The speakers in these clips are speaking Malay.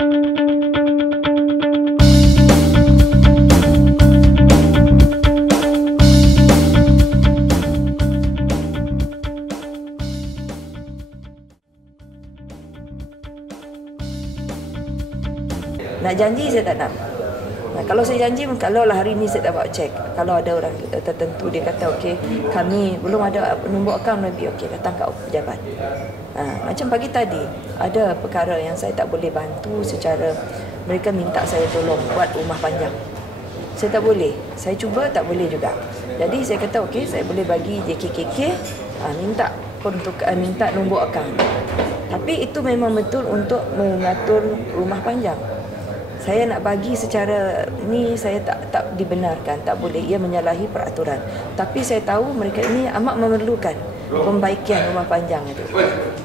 Nak janji saya tak nak. Kalau saya janji, kalau lah hari ni saya dapat cek, kalau ada orang tertentu dia kata okey, kami belum ada nombor akaun lagi, okey datang kat pejabat. Macam pagi tadi ada perkara yang saya tak boleh bantu secara, mereka minta saya tolong buat rumah panjang. Saya tak boleh. Saya cuba tak boleh juga. Jadi saya kata okey, saya boleh bagi JKKK minta peruntukan, minta nombor akaun. Tapi itu memang betul untuk mengatur rumah panjang. Saya nak bagi secara ni, saya tak dibenarkan, tak boleh, ia menyalahi peraturan. Tapi saya tahu mereka ini amat memerlukan pembaikan rumah panjang itu.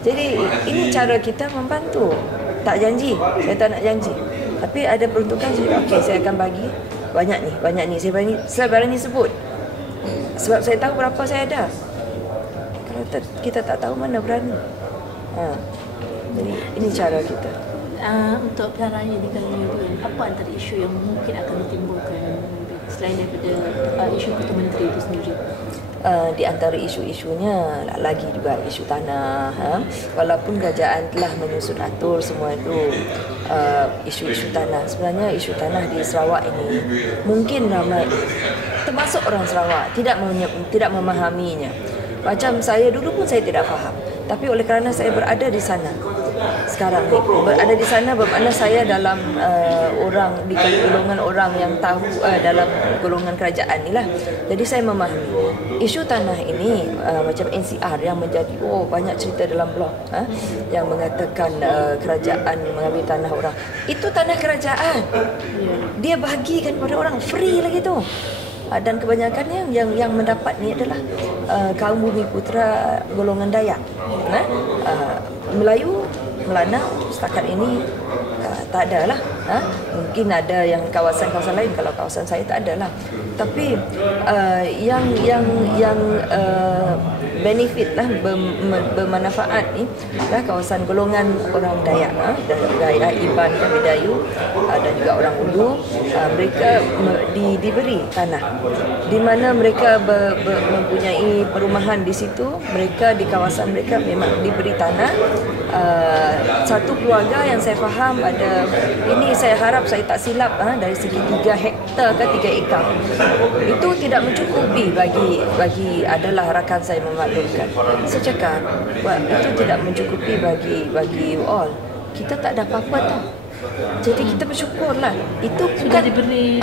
Jadi ini cara kita membantu. Tak janji, saya tak nak janji. Tapi ada peruntukan, saya okey, saya akan bagi banyak ni. Saya berani sebut. Sebab saya tahu berapa saya ada. Kalau kita tak tahu, mana berani. Jadi ini cara kita. Untuk pilihan raya di kali ini, apa antara isu yang mungkin akan ditimbulkan selain daripada isu Perdana Menteri itu sendiri? Di antara isu-isunya lagi juga isu tanah. Walaupun kerajaan telah menyusun atur semua itu, isu-isu tanah. Sebenarnya isu tanah di Sarawak ini mungkin ramai, termasuk orang Sarawak, tidak memahaminya. Macam saya dulu pun saya tidak faham. Tapi oleh kerana saya berada di sana sekarang ni, berada di sana bermakna saya dalam orang di golongan orang yang tahu dalam golongan kerajaan ni lah. Jadi saya memahami isu tanah ini, macam NCR yang menjadi banyak cerita dalam blog yang mengatakan kerajaan mengambil tanah orang. Itu tanah kerajaan, dia bagikan pada orang free lagi tu. Dan kebanyakannya yang mendapat ni adalah kaum bumi putera golongan Dayak, Melayu, Melanau setakat ini tak ada lah. Mungkin ada yang kawasan-kawasan lain, kalau kawasan saya tak ada lah. Tapi yang benefit lah, bermanfaat ni adalah kawasan golongan orang Dayak, Dayak, Iban, Dayu dan juga orang Ulu. Mereka diberi tanah di mana mereka mempunyai perumahan di situ. Mereka di kawasan mereka memang diberi tanah. Satu keluarga yang saya faham ada, ini saya harap saya tak silap, dari segi 3 hektar ke 3 ekar. Itu tidak mencukupi bagi adalah rakan saya memaklumkan. Saya cakap, itu tidak mencukupi bagi you all. Kita tak ada apa-apa tau. Jadi kita bersyukurlah. Itu bukan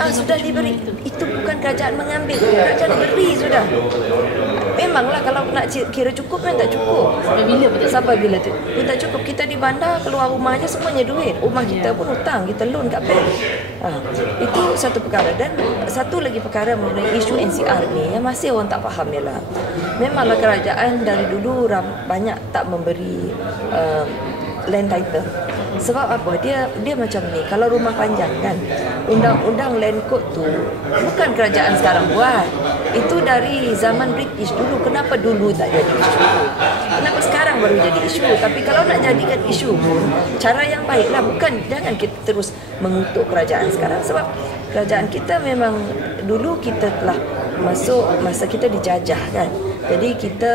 sudah diberi. Itu bukan kerajaan mengambil, kerajaan beri sudah. Memanglah kalau nak kira cukup kan tak cukup. Sampai bila tu pun tak cukup. Kita di bandar keluar rumah aja semuanya duit. Rumah kita pun hutang, kita loan kat bank. Itu satu perkara. Dan satu lagi perkara mengenai isu NCR ni yang masih orang tak faham ialah, memanglah kerajaan dari dulu banyak tak memberi land title. Sebab apa? Dia macam ni. Kalau rumah panjang kan, undang-undang land code tu bukan kerajaan sekarang buat. Itu dari zaman British dulu. Kenapa dulu tak jadi isu? Kenapa sekarang baru jadi isu? Tapi kalau nak jadikan isu pun, cara yang baiklah. Bukan, jangan kita terus mengutuk kerajaan sekarang. Sebab kerajaan kita memang dulu kita telah masuk masa kita dijajah kan. Jadi kita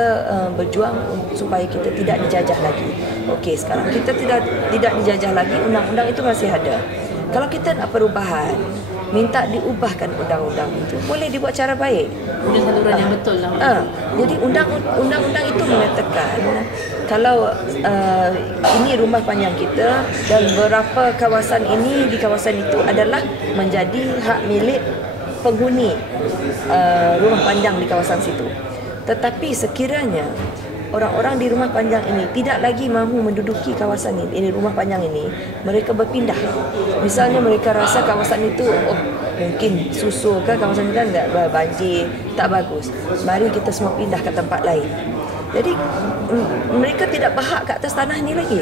berjuang supaya kita tidak dijajah lagi. Okey, sekarang kita tidak dijajah lagi, undang-undang itu masih ada. Kalau kita nak perubahan, minta diubahkan undang-undang itu, boleh dibuat cara baik. Dengan saluran yang betul lah. Jadi undang-undang itu mengatakan kalau ini rumah panjang kita dan beberapa kawasan ini di kawasan itu adalah menjadi hak milik penghuni rumah panjang di kawasan situ. Tetapi sekiranya orang-orang di rumah panjang ini tidak lagi mahu menduduki kawasan ini, rumah panjang ini, mereka berpindah. Misalnya mereka rasa kawasan itu mungkin susu ke kawasan itu enggak banjir, tak bagus. Mari kita semua pindah ke tempat lain. Jadi mereka tidak berhak ke atas tanah ini lagi.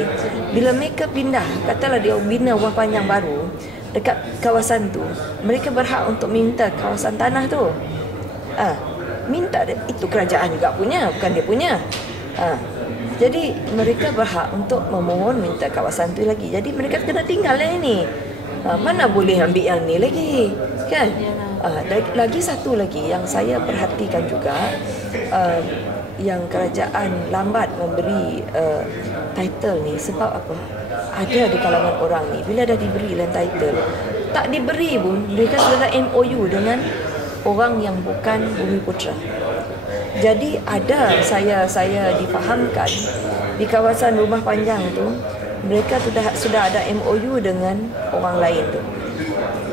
Bila mereka pindah, katalah dia bina rumah panjang baru dekat kawasan tu, mereka berhak untuk minta kawasan tanah tu. Minta itu kerajaan juga punya, bukan dia punya. Jadi mereka berhak untuk memohon minta kawasan tu lagi. Jadi mereka kena tinggal yang ini. Mana boleh ambil yang ni lagi, kan? Lagi satu lagi yang saya perhatikan juga, yang kerajaan lambat memberi title ni sebab apa? Ada di kalangan orang ni bila dah diberi land title, tak diberi pun mereka sudah ada MOU dengan orang yang bukan Bumi Putra. Jadi ada saya difahamkan di kawasan Rumah Panjang tu mereka sudah ada MOU dengan orang lain tu.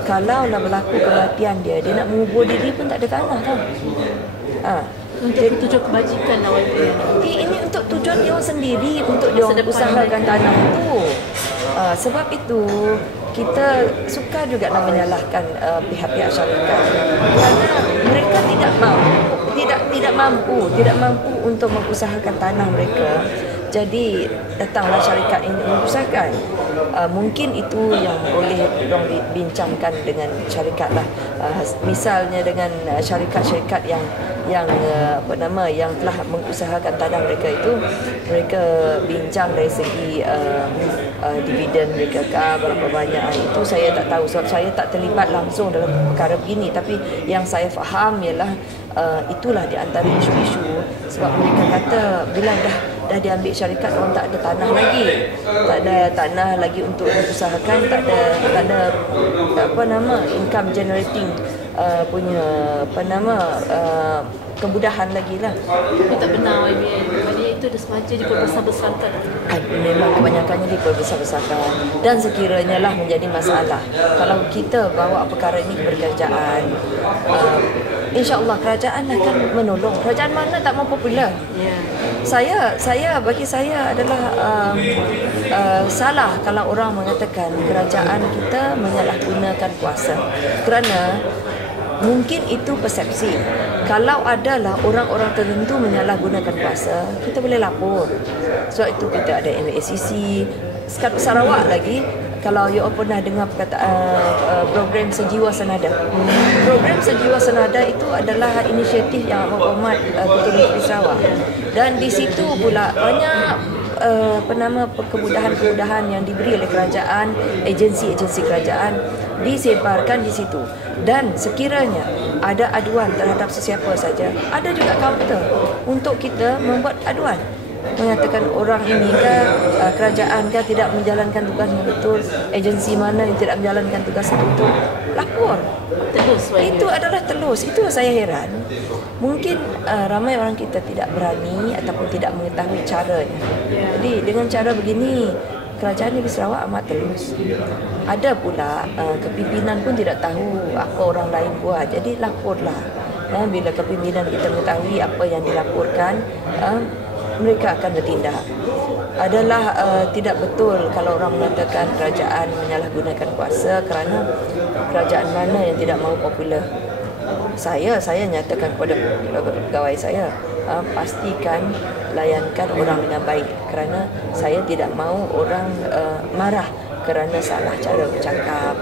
Kalau lah berlaku kematian dia nak mengubur diri pun tak ada tanah tau. Untuk tujuan kebajikan lah ini untuk tujuan dia orang sendiri, untuk dia orang usahakan tanah tu. Sebab itu kita suka juga nak menyalahkan pihak-pihak syarikat kerana mereka tidak mampu untuk mengusahakan tanah mereka. Jadi datanglah syarikat ini mengusahakan. Mungkin itu yang boleh orang bincangkan dengan syarikat lah. Misalnya dengan syarikat-syarikat yang yang telah mengusahakan tanah mereka itu, mereka bincang dari segi dividen mereka berapa banyak. Itu saya tak tahu sebab saya tak terlibat langsung dalam perkara begini. Tapi yang saya faham ialah itulah di antara isu-isu, sebab mereka kata bila dah diambil syarikat, orang tak ada tanah lagi, tak ada tanah lagi untuk diusahakan, tak ada income generating kemudahan lagi lah. Itu tak benar YBN. Maknanya itu dah sengaja diperbesar-besarkan. Memang kebanyakannya diperbesar-besarkan dan sekiranya lah menjadi masalah kalau kita bawa perkara ini ke kerajaan, insya-Allah kerajaan akan menolong. Kerajaan mana tak mau popular? Bagi saya adalah salah kalau orang mengatakan kerajaan kita menyalahgunakan kuasa, kerana mungkin itu persepsi. Kalau adalah orang-orang tertentu menyalahgunakan kuasa, kita boleh lapor. Sebab itu kita ada MACC, Sarawak lagi. Kalau you pernah dengar program Sejiwa Senada. Program Sejiwa Senada itu adalah inisiatif yang hormat Ketua Negeri Sarawak. Dan di situ pula banyak kemudahan-kemudahan yang diberi oleh kerajaan, agensi-agensi kerajaan disebarkan di situ. Dan sekiranya ada aduan terhadap sesiapa saja, ada juga kaunter untuk kita membuat aduan, mengatakan orang ini kerajaan tidak menjalankan tugasnya betul, agensi mana yang tidak menjalankan tugasnya betul, lapor. Itu adalah telus. Itu saya heran. Mungkin ramai orang kita tidak berani ataupun tidak mengetahui caranya. Jadi dengan cara begini, kerajaan Negeri Sarawak amat telus. Ada pula kepimpinan pun tidak tahu apa orang lain buat. Jadi laporlah. Bila kepimpinan kita mengetahui apa yang dilaporkan, mereka akan bertindak. Adalah tidak betul kalau orang mengatakan kerajaan menyalahgunakan kuasa kerana kerajaan mana yang tidak mahu popular. Saya nyatakan kepada pegawai saya, pastikan layankan orang dengan baik, kerana saya tidak mahu orang marah kerana salah cara bercakap,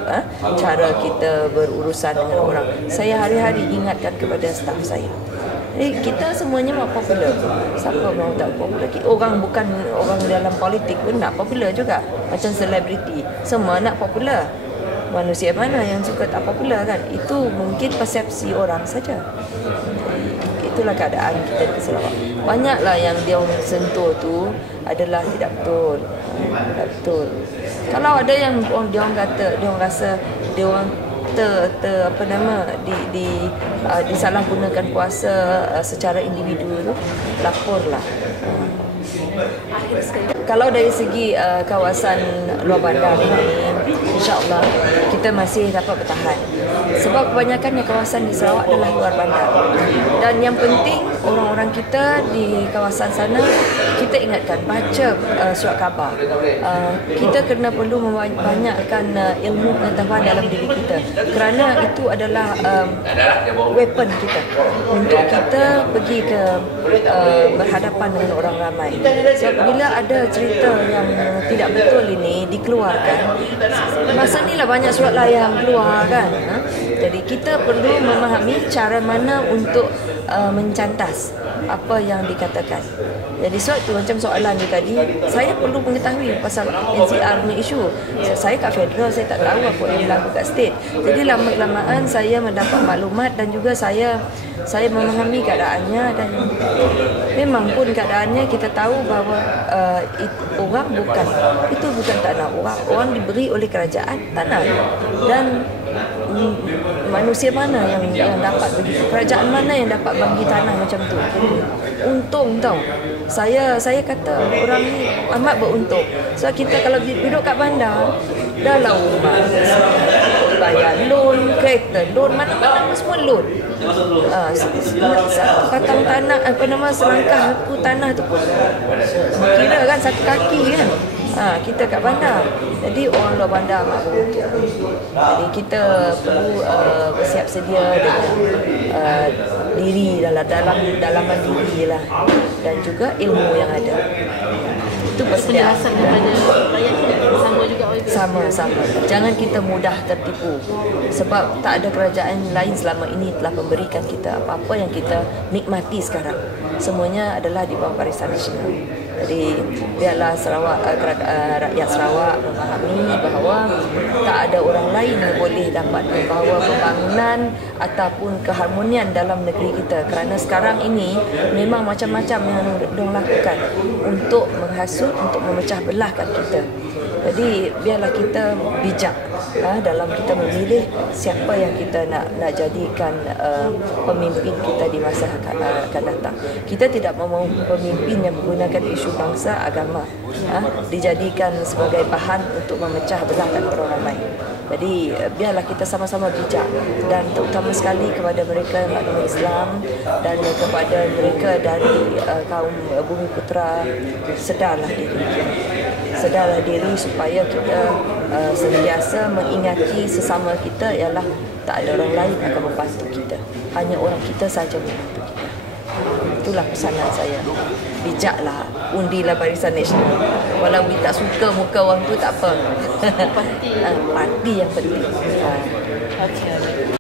cara kita berurusan dengan orang. Saya hari-hari ingatkan kepada staf saya. Kita semuanya mahu popular. Siapa mahu tak popular? Orang bukan orang dalam politik pun nak popular juga. Macam selebriti, semua nak popular. Manusia mana yang suka tak popular, kan? Itu mungkin persepsi orang saja. Itulah keadaan kita di Sarawak. Banyaklah yang dia sentuh tu adalah tidak betul. Tak betul. Kalau ada yang dia orang kata, dia orang rasa dia orang disalahgunakan kuasa secara individu tu, laporlah. Kalau dari segi kawasan luar bandar ini, insya-Allah kita masih dapat bertahan. Sebab kebanyakannya kawasan di Sarawak adalah luar bandar. Dan yang penting orang-orang kita di kawasan sana, kita ingatkan baca surat khabar. Kita kena perlu membanyakkan ilmu pengetahuan dalam diri kita, kerana itu adalah weapon kita untuk kita pergi ke berhadapan dengan orang ramai. Sebab bila ada cerita yang tidak betul ini dikeluarkan, masa inilah banyak surat layang keluar, kan? Jadi kita perlu memahami cara mana untuk mencantas apa yang dikatakan. Jadi sebab tu macam soalan dia tadi, saya perlu mengetahui pasal NCR punya isu. Saya kat federal, saya tak tahu apa yang berlaku kat state. Jadi lama-lamaan saya mendapat maklumat dan juga saya memahami keadaannya, dan memang pun keadaannya kita tahu bahawa orang bukan tanah orang diberi oleh kerajaan tanah, dan manusia mana yang dapat begitu, kerajaan mana yang dapat bagi tanah macam tu. Untung tau, saya kata orang ni amat beruntung. So kita kalau duduk kat bandar, dah lah rumah, bayar loan, kereta loan, mana-mana semua loan. Patang tanah, selangkah tanah tu pun kira kan satu kaki kan. Kita kat bandar, jadi orang luar bandar amat beruntung. Jadi kita perlu bersiap sedia dengan diri dalaman diri lah, dan juga ilmu yang ada. Itu persediaan. Penjelasan kepada rakyat kita sama juga. Sama. Jangan kita mudah tertipu, sebab tak ada kerajaan lain selama ini telah memberikan kita apa-apa yang kita nikmati sekarang. Semuanya adalah di bawah Barisan Nasional. Jadi biarlah rakyat Sarawak memahami bahawa tak ada orang lain yang boleh dapat membawa pembangunan ataupun keharmonian dalam negeri kita, kerana sekarang ini memang macam-macam yang diorang lakukan untuk menghasut, untuk memecah belahkan kita. Jadi biarlah kita bijak dalam kita memilih siapa yang kita nak jadikan pemimpin kita di masa akan datang. Kita tidak mahu pemimpin yang menggunakan isu bangsa, agama dijadikan sebagai bahan untuk memecah belahkan orang ramai. Jadi biarlah kita sama-sama bijak, dan terutama sekali kepada mereka yang beragama Islam dan kepada mereka dari kaum Bumi Putera, sedarlah diri supaya kita sentiasa mengingati sesama kita ialah tak ada orang lain akan membantu kita, hanya orang kita saja membantu kita. Itulah pesanan saya. Bijaklah, undilah Barisan Nasional. Walau tak suka muka orang tu tak apa. Parti yang penting. Okay.